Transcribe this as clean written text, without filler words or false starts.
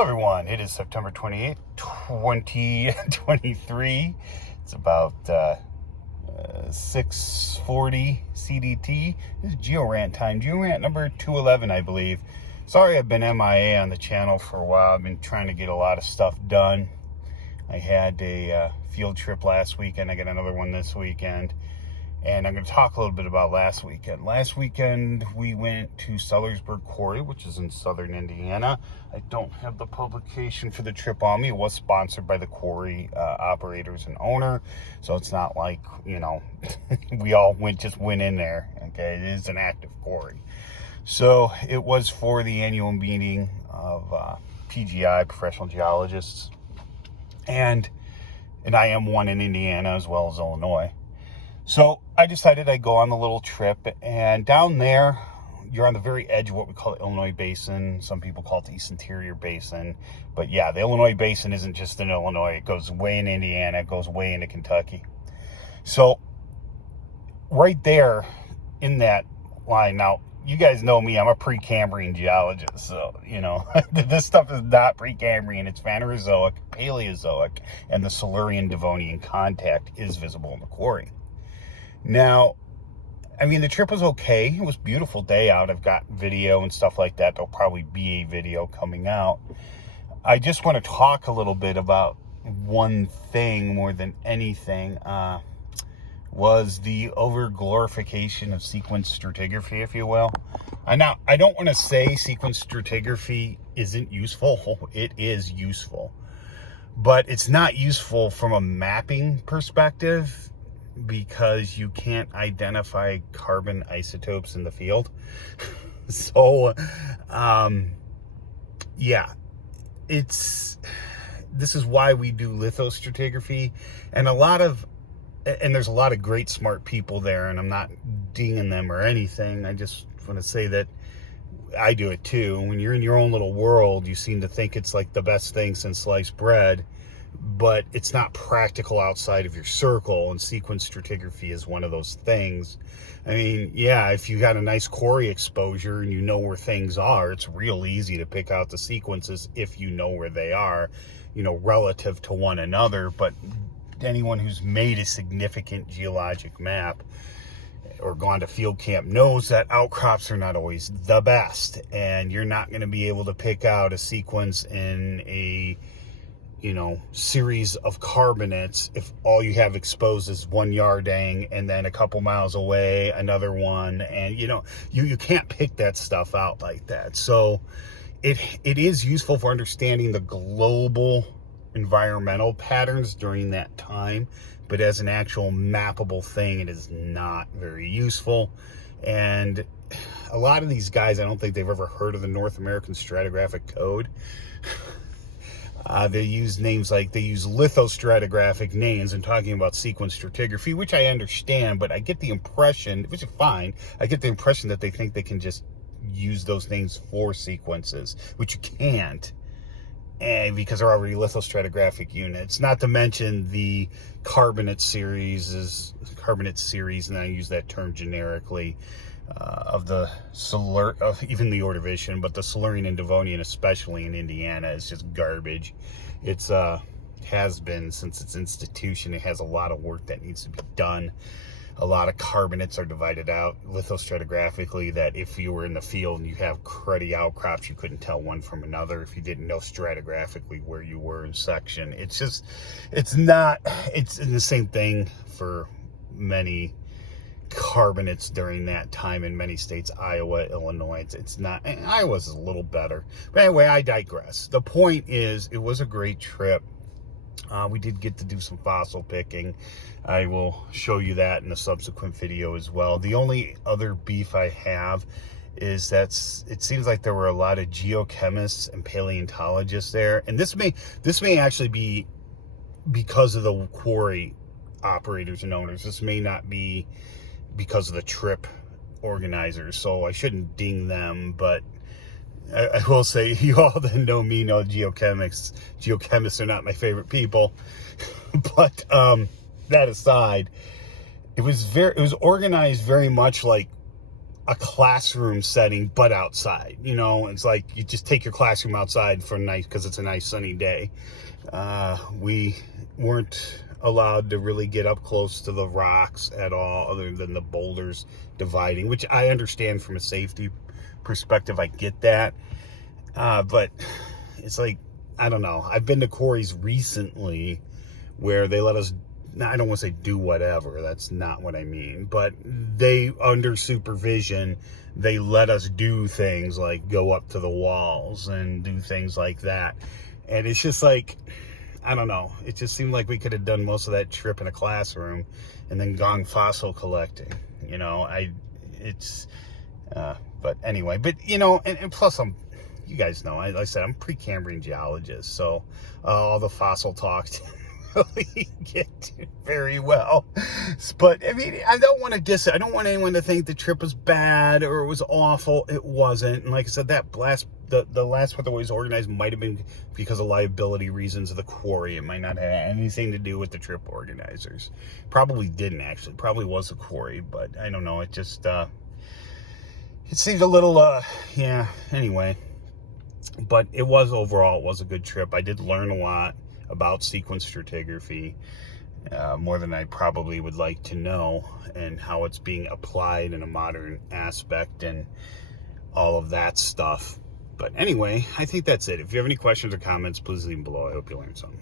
Hello everyone, it is September 28th, 2023. It's about 6:40 CDT. This is Geo-Rant time, Geo-Rant number 211, I believe. Sorry I've been MIA on the channel for a while. I've been trying to get a lot of stuff done. I had a field trip last weekend. I got another one this weekend. And I'm going to talk a little bit about last weekend. Last weekend, we went to Sellersburg Quarry, which is in southern Indiana. I don't have the publication for the trip on me. It was sponsored by the quarry operators and owner. So it's not like, we all went in there. Okay, it is an active quarry. So it was for the annual meeting of PGI, professional geologists. And I am one in Indiana as well as Illinois. So I decided I'd go on the little trip, and down there, you're on the very edge of what we call the Illinois Basin. Some people call it the East Interior Basin. But yeah, the Illinois Basin isn't just in Illinois. It goes way in Indiana. It goes way into Kentucky. So right there in that line, now, you guys know me. I'm a Precambrian geologist. So, this stuff is not Precambrian. It's Phanerozoic, Paleozoic, and the Silurian-Devonian contact is visible in the quarry. Now, the trip was okay. It was a beautiful day out. I've got video and stuff like that. There'll probably be a video coming out. I just want to talk a little bit about one thing more than anything, was the over-glorification of sequence stratigraphy, if you will. Now, I don't want to say sequence stratigraphy isn't useful. It is useful. But it's not useful from a mapping perspective, because you can't identify carbon isotopes in the field. So, this is why we do lithostratigraphy, and there's a lot of great smart people there, and I'm not dinging them or anything. I just want to say that I do it too. When you're in your own little world, you seem to think it's like the best thing since sliced bread, but it's not practical outside of your circle, and sequence stratigraphy is one of those things. If you got a nice quarry exposure and you know where things are, it's real easy to pick out the sequences if you know where they are, relative to one another. But anyone who's made a significant geologic map or gone to field camp knows that outcrops are not always the best, and you're not going to be able to pick out a sequence in a series of carbonates if all you have exposed is one yardang, and then a couple miles away another one, and you can't pick that stuff out like that. So it is useful for understanding the global environmental patterns during that time, but as an actual mappable thing, it is not very useful. And a lot of these guys, I don't think they've ever heard of the North American Stratigraphic Code. They use lithostratigraphic names and talking about sequence stratigraphy, which I understand, but I get the impression, which is fine, I get the impression that they think they can just use those names for sequences, which you can't, and because they're already lithostratigraphic units. Not to mention the carbonate series, and I use that term generically, of even the Ordovician, but the Silurian and Devonian, especially in Indiana, is just garbage. It's has been since its institution. It has a lot of work that needs to be done. A lot of carbonates are divided out lithostratigraphically that if you were in the field and you have cruddy outcrops, you couldn't tell one from another if you didn't know stratigraphically where you were in section. It's the same thing for many carbonates during that time in many states, Iowa, Illinois. It's not, and Iowa's a little better. But anyway, I digress. The point is, it was a great trip. We did get to do some fossil picking. I will show you that in a subsequent video as well. The only other beef I have is that it seems like there were a lot of geochemists and paleontologists there, and this may actually be because of the quarry operators and owners. This may not be because of the trip organizers, so I shouldn't ding them, but I will say, you all that know me know geochemists. Geochemists are not my favorite people. But that aside, it was organized very much like a classroom setting, but outside. You know, it's like you just take your classroom outside for a nice, because it's a nice sunny day. We weren't allowed to really get up close to the rocks at all, other than the boulders dividing, which I understand from a safety perspective. I get that. But it's like, I don't know. I've been to quarries recently where they let us, I don't want to say do whatever, that's not what I mean, but they, under supervision, they let us do things like go up to the walls and do things like that. And it's just like, I don't know, it just seemed like we could have done most of that trip in a classroom and then gone fossil collecting, you know. But anyway, but you know, and plus you guys know, like I said, I'm pre-Cambrian geologist, so all the fossil talk really get to very well. But I mean, I don't want to diss it. I don't want anyone to think the trip was bad or it was awful. It wasn't. And like I said, that the last one that was organized might have been because of liability reasons of the quarry. It might not have anything to do with the trip organizers. Probably didn't, actually. Probably was a quarry, but I don't know. It just it seemed a little yeah, anyway. But it was, overall, it was a good trip. I did learn a lot about sequence stratigraphy, more than I probably would like to know, and how it's being applied in a modern aspect and all of that stuff. But anyway, I think that's it. If you have any questions or comments, please leave them below. I hope you learned something.